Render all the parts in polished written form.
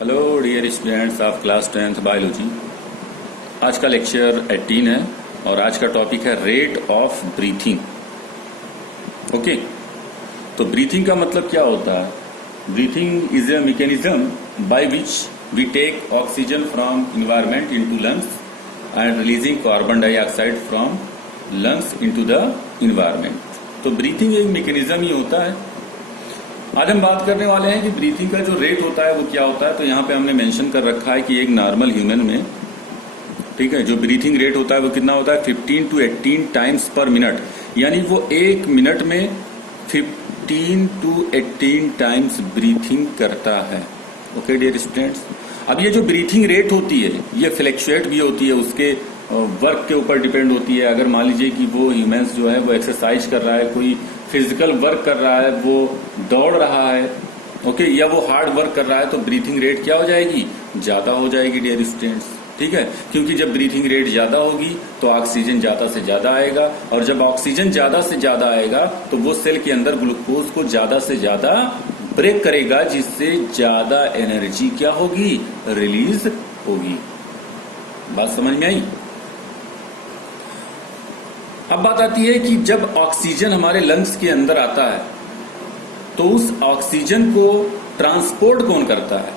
Hello dear students of class 10th biology. आज का lecture 18 है और आज का टॉपिक है रेट ऑफ ब्रीथिंग। ओके, तो ब्रीथिंग का मतलब क्या होता है? Breathing is a mechanism by which we take oxygen from environment into lungs and releasing carbon dioxide from lungs into the environment. तो ब्रीथिंग एक मैकेनिज्म ही होता है। आज हम बात करने वाले हैं कि ब्रीथिंग का जो रेट होता है वो क्या होता है। तो यहाँ पे हमने मेंशन कर रखा है कि एक नॉर्मल ह्यूमन में, ठीक है, जो ब्रीथिंग रेट होता है वो कितना होता है 15 to 18 टाइम्स पर मिनट, यानी वो एक मिनट में 15 to 18 टाइम्स ब्रीथिंग करता है। ओके डियर स्टूडेंट्स, अब ये जो ब्रीथिंग रेट होती है ये फ्लैक्चुएट भी होती है, उसके वर्क के ऊपर डिपेंड होती है। अगर मान लीजिए कि वो ह्यूमंस जो है वो एक्सरसाइज कर रहा है, कोई फिजिकल वर्क कर रहा है, वो दौड़ रहा है, ओके, या वो हार्ड वर्क कर रहा है, तो ब्रीथिंग रेट क्या हो जाएगी? ज्यादा हो जाएगी डियर स्टूडेंट्स, ठीक है। क्योंकि जब ब्रीथिंग रेट ज्यादा होगी तो ऑक्सीजन ज्यादा से ज्यादा आएगा, और जब ऑक्सीजन ज्यादा से ज्यादा आएगा तो वो सेल के अंदर ग्लूकोज को ज्यादा से ज्यादा ब्रेक करेगा, जिससे ज्यादा एनर्जी क्या होगी? रिलीज होगी। बात समझ में आई? अब बात आती है कि जब ऑक्सीजन हमारे लंग्स के अंदर आता है तो उस ऑक्सीजन को ट्रांसपोर्ट कौन करता है?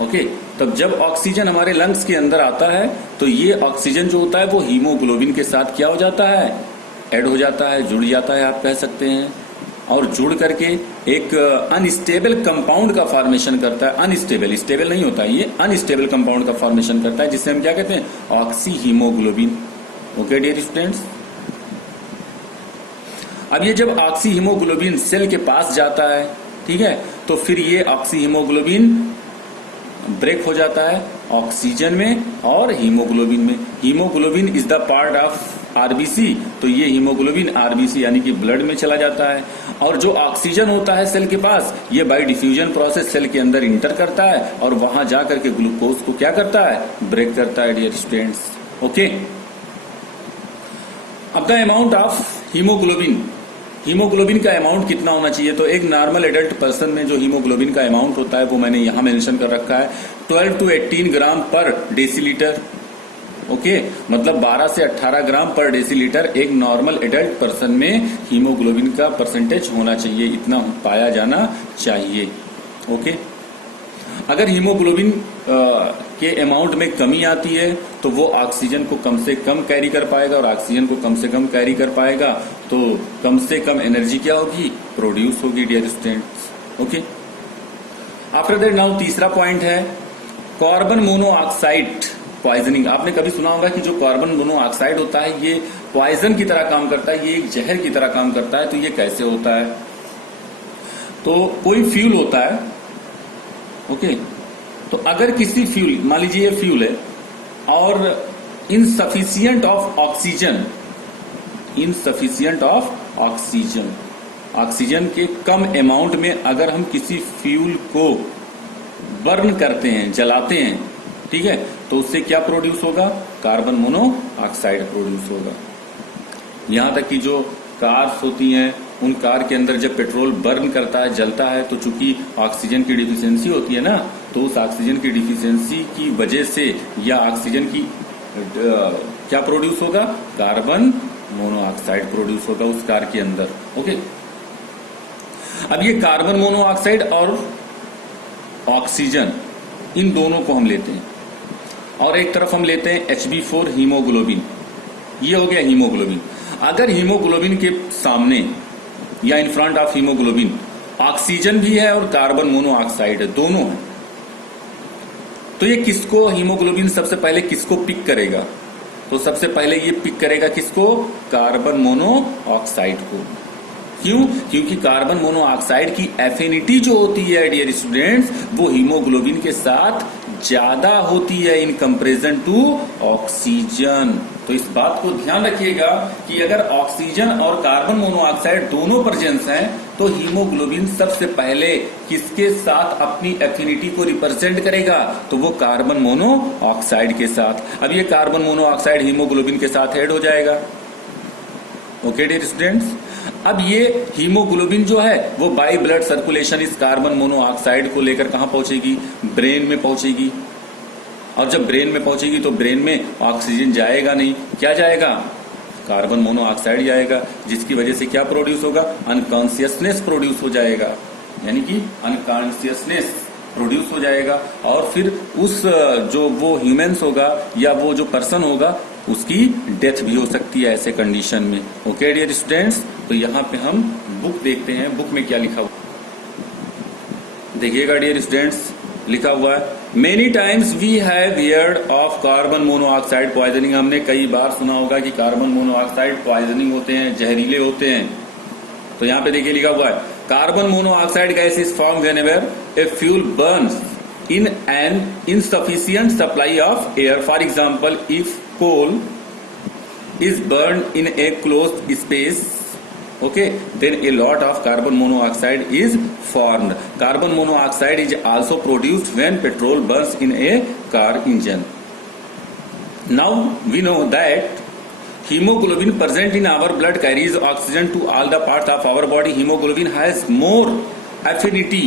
ओके, तब जब ऑक्सीजन हमारे लंग्स के अंदर आता है तो ये ऑक्सीजन जो होता है वो हीमोग्लोबिन के साथ क्या हो जाता है? ऐड हो जाता है, जुड़ जाता है, आप कह सकते हैं, और जुड़ करके एक अनस्टेबल कंपाउंड का फॉर्मेशन करता है। अनस्टेबल, स्टेबल नहीं होता है, ये अनस्टेबल कंपाउंड का फॉर्मेशन करता है, जिससे हम क्या कहते हैं? Oxy haemoglobin. Okay dear students, अब ये जब ऑक्सी हीमोग्लोबिन सेल के पास जाता है, ठीक है, तो फिर ये ऑक्सी हीमोग्लोबिन ब्रेक हो जाता है ऑक्सीजन में और हीमोग्लोबिन में। Haemoglobin is the part of RBC, तो ये हीमोग्लोबिन आरबीसी यानी कि ब्लड में चला जाता है, और जो ऑक्सीजन होता है सेल के पास, ये बाय डिफ्यूजन प्रोसेस सेल के अंदर इंटर करता है और वहां जाकर के ग्लूकोज को क्या करता है? ब्रेक करता है डियर स्टूडेंट्स। ओके, अब the amount of haemoglobin, haemoglobin का अमाउंट कितना होना चाहिए? तो एक नॉर्मल एडल्ट पर्सन में जो हीमोग्लोबिन का अमाउंट होता है वो मैंने यहां मेंशन कर रखा है, 12 to 18 ग्राम पर डेसीलीटर। ओके, मतलब 12 से 18 ग्राम पर डेसीलीटर एक नॉर्मल एडल्ट पर्सन में हीमोग्लोबिन का परसेंटेज होना चाहिए, इतना पाया जाना चाहिए। ओके, अगर हीमोग्लोबिन के अमाउंट में कमी आती है तो वो ऑक्सीजन को कम से कम कैरी कर पाएगा, और ऑक्सीजन को कम से कम कैरी कर पाएगा तो कम से कम एनर्जी क्या होगी? प्रोड्यूस होगी dear students. Okay, after that now तीसरा पॉइंट है कार्बन मोनोऑक्साइड पॉइजनिंग। आपने कभी सुना होगा कि जो कार्बन मोनोऑक्साइड होता है ये पॉइजन की तरह काम करता है, ये एक जहर की तरह काम करता है। तो ये कैसे होता है? तो कोई फ्यूल होता है, ओके, तो अगर किसी फ्यूल, मान लीजिए ये फ्यूल है और insufficient of oxygen, insufficient of oxygen, oxygen के कम अमाउंट में अगर हम किसी फ्यूल को बर्न करते हैं, जलाते हैं, ठीक है, तो उससे क्या प्रोड्यूस होगा? कार्बन मोनोऑक्साइड प्रोड्यूस होगा। यहां तक कि जो कार्स होती हैं, उन कार के अंदर जब पेट्रोल बर्न करता है, जलता है, तो चूंकि ऑक्सीजन की डिफिशियंसी होती है ना, तो उस ऑक्सीजन की डिफिशियंसी की वजह से या ऑक्सीजन की क्या प्रोड्यूस होगा? कार्बन मोनोऑक्साइड प्रोड्यूस होगा उस कार के अंदर। ओके, अब ये कार्बन मोनोऑक्साइड और ऑक्सीजन, इन दोनों को हम लेते हैं और एक तरफ हम लेते हैं Hb4 हीमोग्लोबिन। ये हो गया हीमोग्लोबिन। अगर हीमोग्लोबिन के सामने या in front of haemoglobin oxygen भी है और कार्बन मोनोऑक्साइड है, दोनों है, तो ये किसको, हीमोग्लोबिन सबसे पहले किसको पिक करेगा? तो सबसे पहले ये पिक करेगा किसको? कार्बन मोनोऑक्साइड को। क्यों? क्योंकि कार्बन मोनोऑक्साइड की एफिनिटी जो होती है डियर स्टूडेंट्स, वो हीमोग्लोबिन के साथ ज्यादा होती है इन कंपेरिजन टू ऑक्सीजन। तो इस बात को ध्यान रखिएगा कि अगर ऑक्सीजन और कार्बन मोनोऑक्साइड दोनों प्रेजेंस हैं तो हीमोग्लोबिन सबसे पहले किसके साथ अपनी एफिनिटी को रिप्रेजेंट करेगा? तो वो कार्बन मोनोऑक्साइड के साथ। अब ये कार्बन मोनोऑक्साइड हीमोग्लोबिन के साथ ऐड हो जाएगा। ओके डियर स्टूडेंट्स, अब ये हीमोग्लोबिन जो है वो बाई ब्लड सर्कुलेशन इस कार्बन मोनोऑक्साइड को लेकर कहां पहुंचेगी, ब्रेन में पहुंचेगी। और जब ब्रेन में पहुंचेगी तो ब्रेन में ऑक्सीजन जाएगा नहीं, क्या जाएगा, कार्बन मोनोऑक्साइड जाएगा, जिसकी वजह से क्या प्रोड्यूस होगा, अनकॉन्शियसनेस प्रोड्यूस हो जाएगा, यानी कि अनकॉन्शियसनेस प्रोड्यूस हो जाएगा। और फिर उस जो वो ह्यूमंस होगा या वो जो पर्सन होगा उसकी डेथ भी हो सकती है ऐसे कंडीशन में। ओके डियर स्टूडेंट्स, तो यहाँ पे हम बुक देखते हैं, बुक में क्या लिखा हुआ देखिएगा डियर स्टूडेंट्स। लिखा हुआ है, many times we have heard of carbon monoxide poisoning. हमने कई बार सुना होगा कि कार्बन मोनोऑक्साइड पॉइजनिंग होते हैं, जहरीले होते हैं। तो यहाँ पे देखिए लिखा हुआ है, carbon monoxide gas is form whenever a fuel Burns in an insufficient supply of air. For example, if coal is burned in a closed space, okay, then a lot of carbon monoxide is formed. Carbon monoxide is also produced when petrol burns in a car engine. Now we know that hemoglobin present in our blood carries oxygen to all the parts of our body. Hemoglobin has more affinity.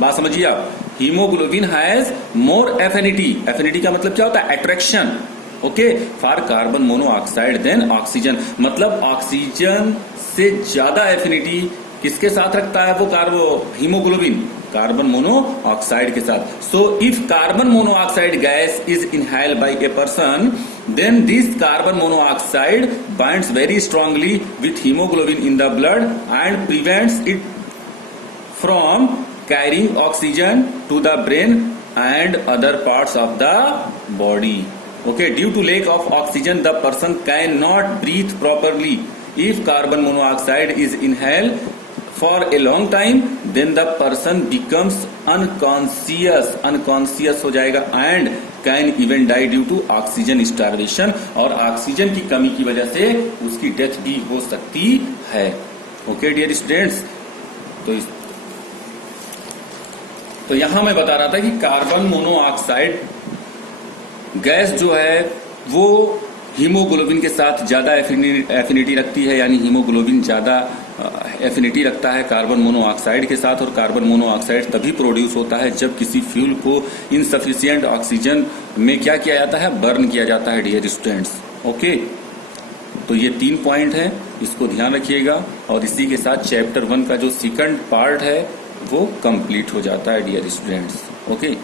बात समझिए आप, haemoglobin has more affinity. Affinity का मतलब क्या होता है, attraction, okay, for carbon monoxide then oxygen. मतलब oxygen से ज्यादा एफिनिटी किसके साथ रखता है वो हीमोग्लोबिन, कार्बन मोनोऑक्साइड के साथ। So if carbon monoxide gas is inhaled by a person, then this carbon monoxide binds very strongly with hemoglobin in the blood and prevents it from carrying oxygen to the brain and other parts of the body. Okay, due to lack of oxygen, the person cannot breathe properly. If carbon monoxide is inhaled for a long time, then the person becomes unconscious हो जाएगा and can even die due to oxygen starvation, और oxygen की कमी की वजह से उसकी death भी हो सकती है। ओके डियर स्टूडेंट्स, तो यहां मैं बता रहा था कि कार्बन मोनोऑक्साइड गैस जो है वो हीमोग्लोबिन के साथ ज्यादा एफिनिटी रखती है, यानी हीमोग्लोबिन ज्यादा एफिनिटी रखता है कार्बन मोनोऑक्साइड के साथ। और कार्बन मोनोऑक्साइड तभी प्रोड्यूस होता है जब किसी फ्यूल को इनसफिशिएंट ऑक्सीजन में क्या किया जाता है, बर्न किया जाता है डियर स्टूडेंट्स। ओके, तो ये 3 पॉइंट है, इसको ध्यान रखिएगा। और इसी के साथ चैप्टर 1 का जो सेकंड पार्ट है वो कंप्लीट हो जाता है डियर स्टूडेंट्स। ओके,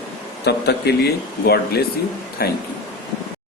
तब तक के लिए God bless you, thank you.